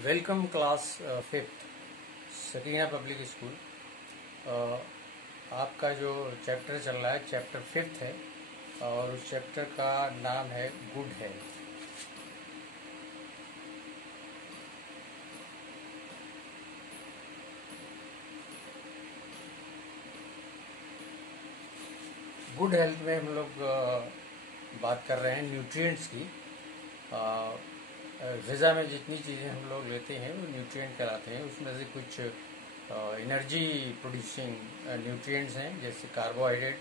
Welcome class fifth Sakina public school. आपका जो chapter चल रहा है चैप्टर फिफ्थ है और उस चैप्टर का नाम है गुड हेल्थ। गुड हेल्थ में हम लोग बात कर रहे हैं न्यूट्रिएंट्स की। ग़िज़ा में जितनी चीज़ें हम लोग लेते हैं वो न्यूट्रिएंट कहलाते हैं। उसमें से कुछ एनर्जी प्रोड्यूसिंग न्यूट्रिएंट्स हैं जैसे कार्बोहाइड्रेट,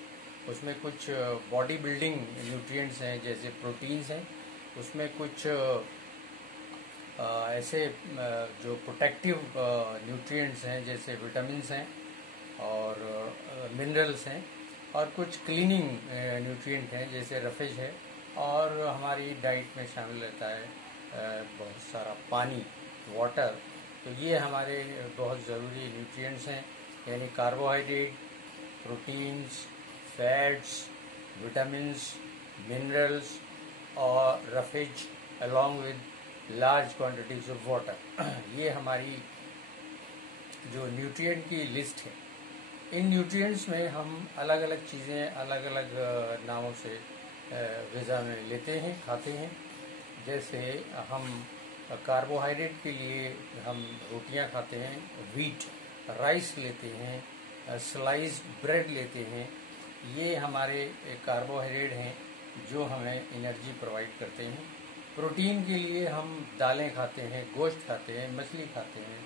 उसमें कुछ बॉडी बिल्डिंग न्यूट्रिएंट्स हैं जैसे प्रोटीन्स हैं, उसमें कुछ ऐसे जो प्रोटेक्टिव न्यूट्रिएंट्स हैं जैसे विटामिन्स हैं और मिनरल्स हैं, और कुछ क्लीनिंग न्यूट्रिएंट हैं जैसे रफेज है। और हमारी डाइट में शामिल रहता है बहुत सारा पानी, वाटर। तो ये हमारे बहुत ज़रूरी न्यूट्रिएंट्स हैं, यानी carbohydrate, proteins, fats, vitamins, minerals और roughage along with large quantities of water. ये हमारी जो न्यूट्रिएंट की लिस्ट है। इन न्यूट्रिएंट्स में हम अलग अलग चीज़ें अलग अलग नामों से ग़िज़ा में लेते हैं, खाते हैं। जैसे हम कार्बोहाइड्रेट के लिए हम रोटियां खाते हैं, व्हीट राइस लेते हैं, स्लाइस ब्रेड लेते हैं। ये हमारे कार्बोहाइड्रेट हैं जो हमें एनर्जी प्रोवाइड करते हैं। प्रोटीन के लिए हम दालें खाते हैं, गोश्त खाते हैं, मछली खाते हैं,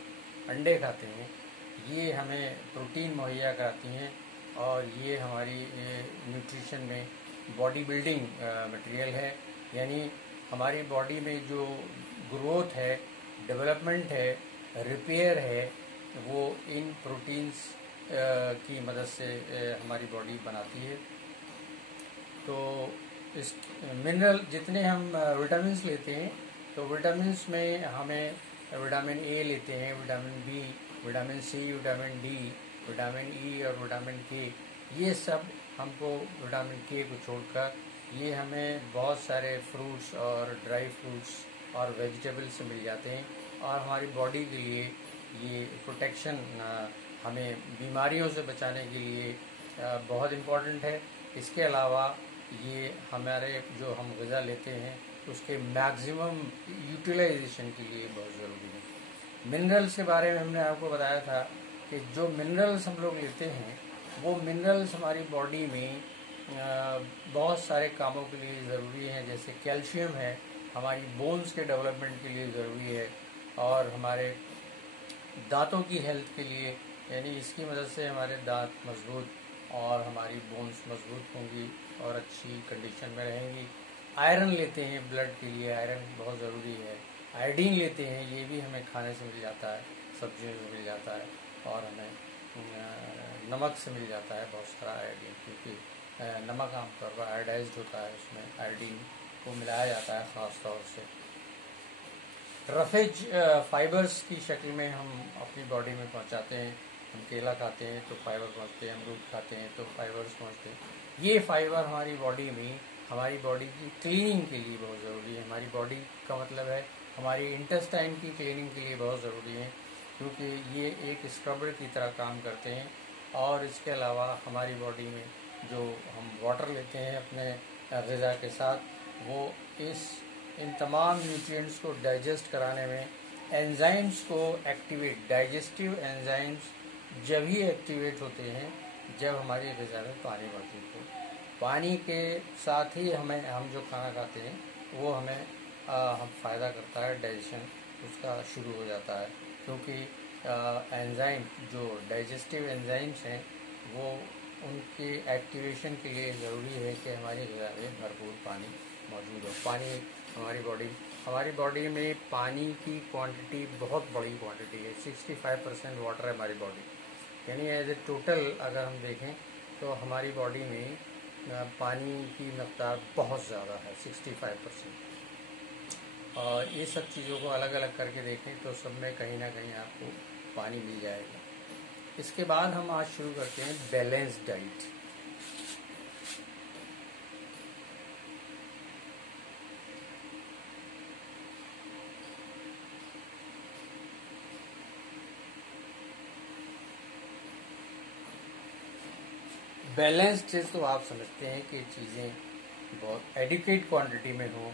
अंडे खाते हैं। ये हमें प्रोटीन मुहैया कराती हैं और ये हमारी न्यूट्रिशन में बॉडी बिल्डिंग मटेरियल है। यानी हमारी बॉडी में जो ग्रोथ है, डेवलपमेंट है, रिपेयर है, वो इन प्रोटीन्स की मदद से हमारी बॉडी बनाती है। तो इस मिनरल जितने हम विटामिन्स लेते हैं, तो विटामिन्स में हमें विटामिन ए लेते हैं, vitamin B, vitamin C, vitamin D, vitamin E और विटामिन के। ये सब हमको विटामिन के को छोड़कर ये हमें बहुत सारे फ्रूट्स और ड्राई फ्रूट्स और वेजिटेबल्स से मिल जाते हैं। और हमारी बॉडी के लिए ये प्रोटेक्शन, हमें बीमारियों से बचाने के लिए बहुत इम्पोर्टेंट है। इसके अलावा ये हमारे जो हम ग़िज़ा लेते हैं उसके मैक्सिमम यूटिलाइजेशन के लिए बहुत ज़रूरी है। मिनरल्स के बारे में हमने आपको बताया था कि जो मिनरल्स हम लोग लेते हैं वो मिनरल्स हमारी बॉडी में बहुत सारे कामों के लिए ज़रूरी हैं। जैसे कैल्शियम है, हमारी बोन्स के डेवलपमेंट के लिए ज़रूरी है, और हमारे दांतों की हेल्थ के लिए, यानी इसकी मदद से हमारे दांत मजबूत और हमारी बोन्स मजबूत होंगी और अच्छी कंडीशन में रहेंगी। आयरन लेते हैं ब्लड के लिए, आयरन बहुत ज़रूरी है। आयोडीन लेते हैं, ये भी हमें खाने से मिल जाता है, सब्जियों से मिल जाता है, और हमें नमक से मिल जाता है बहुत सारा आयोडीन, क्योंकि नमक आमतौर पर आयोडाइज्ड होता है, उसमें आयोडीन को मिलाया जाता है ख़ास तौर से। रफेज फाइबर्स की शक्ल में हम अपनी बॉडी में पहुंचाते हैं। हम केला खाते हैं तो फाइबर पहुंचते हैं, अमरूद खाते हैं तो फाइबर्स पहुंचते हैं। ये फाइबर हमारी बॉडी में हमारी बॉडी की क्लीनिंग के लिए बहुत ज़रूरी है। हमारी बॉडी का मतलब है हमारी इंटेस्टाइन की क्लीनिंग के लिए बहुत ज़रूरी है, क्योंकि ये एक स्क्रबर की तरह काम करते हैं। और इसके अलावा हमारी बॉडी में जो हम वाटर लेते हैं अपने ग़िज़ा के साथ, वो इन तमाम न्यूट्रिएंट्स को डाइजेस्ट कराने में एंजाइम्स को एक्टिवेट, डाइजेस्टिव एंजाइम्स जब ही एक्टिवेट होते हैं जब हमारी ग़िज़ा में पानी मौजूद हो। पानी के साथ ही हम जो खाना खाते हैं वो हमें हम फ़ायदा करता है, डाइजेशन उसका शुरू हो जाता है। क्योंकि एंजाइम जो डाइजेस्टिव एंजाइम्स हैं वो उनके एक्टिवेशन के लिए ज़रूरी है कि हमारी ग़िज़ा में भरपूर पानी मौजूद हो। पानी हमारी बॉडी में पानी की क्वांटिटी बहुत बड़ी क्वांटिटी है, 65% वाटर है हमारी बॉडी। यानी एज ए टोटल अगर हम देखें तो हमारी बॉडी में पानी की मकदार बहुत ज़्यादा है, 65%। और ये सब चीज़ों को अलग अलग करके देखें तो सब में कहीं ना कहीं आपको पानी मिल जाएगा। इसके बाद हम आज शुरू करते हैं बैलेंस्ड डाइट। बैलेंस्ड तो आप समझते हैं कि चीज़ें बहुत एडिक्वेट क्वांटिटी में हों,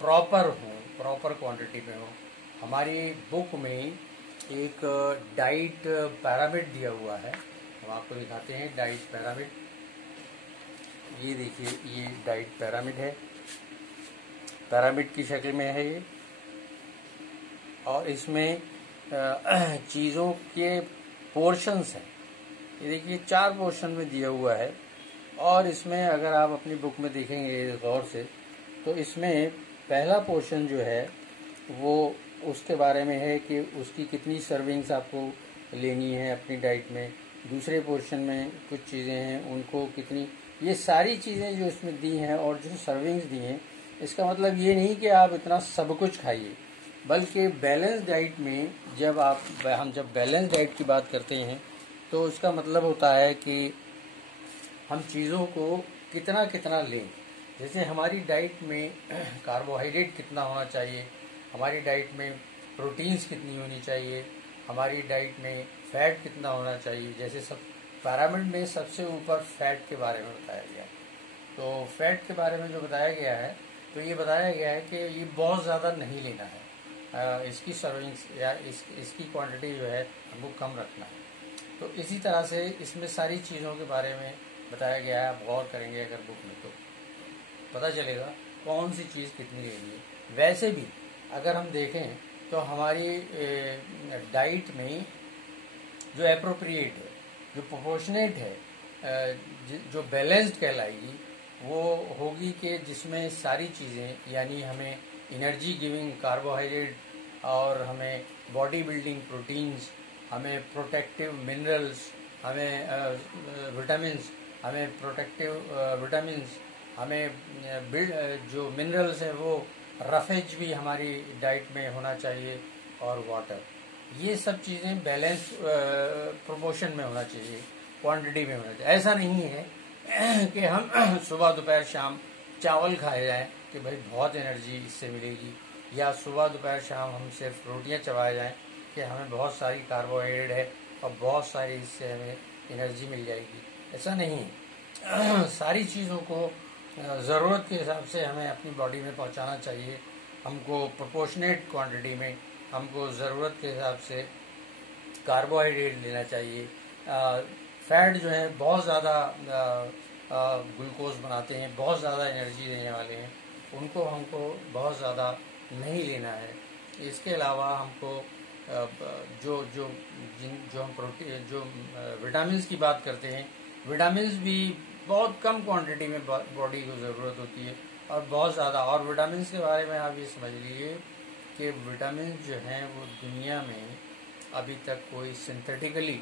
प्रॉपर क्वांटिटी में हो। हमारी बुक में एक डाइट पैरामिड दिया हुआ है, हम आपको दिखाते हैं डाइट पैरामिड। ये देखिए, ये डाइट पैरामिड है, पिरामिड की शक्ल में है ये, और इसमें चीज़ों के पोर्शंस हैं। ये देखिए 4 पोर्शन में दिया हुआ है, और इसमें अगर आप अपनी बुक में देखेंगे गौर से तो इसमें पहला पोर्शन जो है वो उसके बारे में है कि उसकी कितनी सर्विंग्स आपको लेनी है अपनी डाइट में। दूसरे पोर्शन में कुछ चीज़ें हैं उनको कितनी, ये सारी चीज़ें जो इसमें दी हैं और जो सर्विंग्स दी हैं, इसका मतलब ये नहीं कि आप इतना सब कुछ खाइए, बल्कि बैलेंस डाइट में हम जब बैलेंस डाइट की बात करते हैं तो उसका मतलब होता है कि हम चीज़ों को कितना कितना लें। जैसे हमारी डाइट में कार्बोहाइड्रेट कितना होना चाहिए, हमारी डाइट में प्रोटीन्स कितनी होनी चाहिए, हमारी डाइट में फैट कितना होना चाहिए। जैसे सब पिरामिड में सबसे ऊपर फैट के बारे में बताया गया, तो फैट के बारे में जो बताया गया है तो ये बताया गया है कि ये बहुत ज़्यादा नहीं लेना है, इसकी सर्विंग्स या इसकी क्वांटिटी जो है हमको कम रखना है। तो इसी तरह से इसमें सारी चीज़ों के बारे में बताया गया है। आप गौर करेंगे अगर बुक में तो पता चलेगा कौन सी चीज़ कितनी लेनी है। वैसे भी अगर हम देखें तो हमारी डाइट में जो एप्रोप्रिएट है, जो प्रोपोर्शनेट है, जो बैलेंस्ड कहलाएगी, वो होगी कि जिसमें सारी चीज़ें, यानी हमें एनर्जी गिविंग कार्बोहाइड्रेट, और हमें बॉडी बिल्डिंग प्रोटीन्स, हमें प्रोटेक्टिव मिनरल्स, हमें विटामिन्स, हमें प्रोटेक्टिव विटामिन्स, हमें जो मिनरल्स हैं वो रफेज भी हमारी डाइट में होना चाहिए, और वाटर। ये सब चीज़ें बैलेंस प्रोपोर्शन में होना चाहिए, क्वांटिटी में होना चाहिए। ऐसा नहीं है कि हम सुबह दोपहर शाम चावल खाए जाएं कि भाई बहुत एनर्जी इससे मिलेगी, या सुबह दोपहर शाम हम सिर्फ रोटियां चबाए जाएं कि हमें बहुत सारी कार्बोहाइड्रेट है और बहुत सारी इससे हमें एनर्जी मिल जाएगी। ऐसा नहीं है। सारी चीज़ों को ज़रूरत के हिसाब से हमें अपनी बॉडी में पहुंचाना चाहिए। हमको प्रोपोर्शनेट क्वांटिटी में हमको ज़रूरत के हिसाब से कार्बोहाइड्रेट लेना चाहिए। फैट जो है बहुत ज़्यादा ग्लूकोज बनाते हैं, बहुत ज़्यादा एनर्जी देने वाले हैं, उनको हमको बहुत ज़्यादा नहीं लेना है। इसके अलावा हमको जो हम प्रोटीन, जो विटामिन्स की बात करते हैं, विटामिन्स भी बहुत कम क्वांटिटी में बॉडी को ज़रूरत होती है, और बहुत ज़्यादा। और विटामिन्स के बारे में आप ये समझ लीजिए कि विटामिन जो हैं वो दुनिया में अभी तक कोई सिंथेटिकली,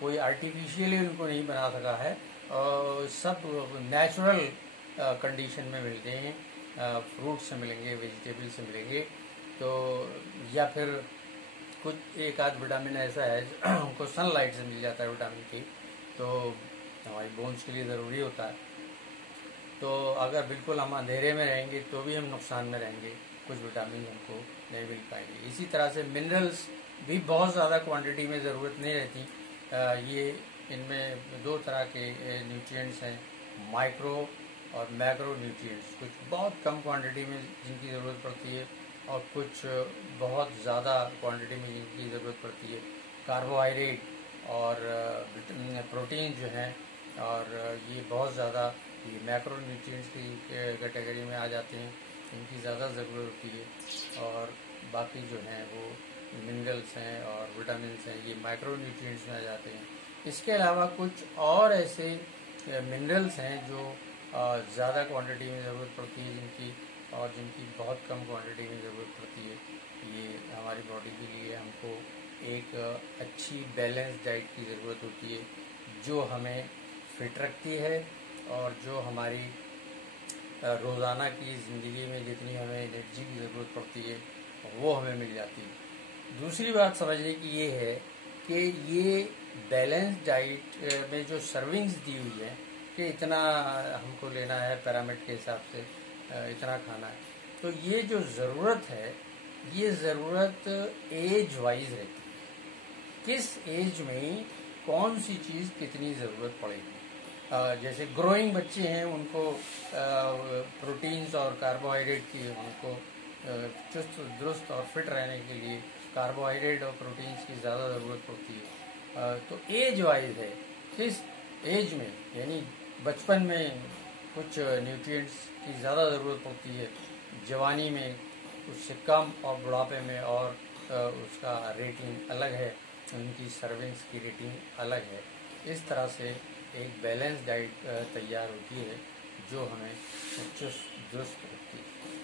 कोई आर्टिफिशियली उनको नहीं बना सका है, और सब नेचुरल कंडीशन में मिलते हैं। फ्रूट से मिलेंगे, वेजिटेबल से मिलेंगे, तो या फिर कुछ एक आध विटामिन ऐसा है उनको सनलाइट से मिल जाता है विटामिन की, तो हमारी बोन्स के लिए ज़रूरी होता है। तो अगर बिल्कुल हम अंधेरे में रहेंगे तो भी हम नुकसान में रहेंगे, कुछ विटामिन हमको नहीं मिल पाएंगे। इसी तरह से मिनरल्स भी बहुत ज़्यादा क्वांटिटी में ज़रूरत नहीं रहती। ये इनमें 2 तरह के न्यूट्रिएंट्स हैं, माइक्रो और मैक्रो न्यूट्रिएंट्स। कुछ बहुत कम क्वांटिटी में जिनकी ज़रूरत पड़ती है, और कुछ बहुत ज़्यादा क्वांटिटी में जिनकी ज़रूरत पड़ती है। कार्बोहाइड्रेट और प्रोटीन जो हैं, और ये बहुत ज़्यादा ये मैक्रो न्यूट्रिएंट्स की कैटेगरी में आ जाते हैं, इनकी ज़्यादा ज़रूरत होती है। और बाकी जो हैं वो मिनरल्स हैं और विटामिन्स हैं, ये माइक्रो न्यूट्रिएंट्स में आ जाते हैं। इसके अलावा कुछ और ऐसे मिनरल्स हैं जो ज़्यादा क्वांटिटी में ज़रूरत पड़ती है जिनकी, और जिनकी बहुत कम क्वांटिटी में ज़रूरत पड़ती है। ये हमारी बॉडी के लिए हमको एक अच्छी बैलेंस डाइट की ज़रूरत होती है, जो हमें फिट रखती है, और जो हमारी रोज़ाना की ज़िंदगी में जितनी हमें एनर्जी की ज़रूरत पड़ती है वो हमें मिल जाती है। दूसरी बात समझने की ये है कि ये बैलेंस डाइट में जो सर्विंग्स दी हुई है कि इतना हमको लेना है, पिरामिड के हिसाब से इतना खाना है, तो ये जो ज़रूरत है, ये ज़रूरत एज वाइज रहती है। किस एज में कौन सी चीज़ कितनी ज़रूरत पड़ेगी। जैसे ग्रोइंग बच्चे हैं, उनको प्रोटीन्स और कार्बोहाइड्रेट की, उनको चुस्त दुरुस्त और फिट रहने के लिए कार्बोहाइड्रेट और प्रोटीन्स की ज़्यादा ज़रूरत पड़ती है। तो एज वाइज है, किस एज में, यानी बचपन में कुछ न्यूट्रिएंट्स की ज़्यादा ज़रूरत पड़ती है, जवानी में उससे कम, और बुढ़ापे में और उसका रेटिंग अलग है, उनकी सर्विंग्स की रेटिंग अलग है। इस तरह से एक बैलेंस डाइट तैयार होती है जो हमें चुस्त दुरुस्त रखती है।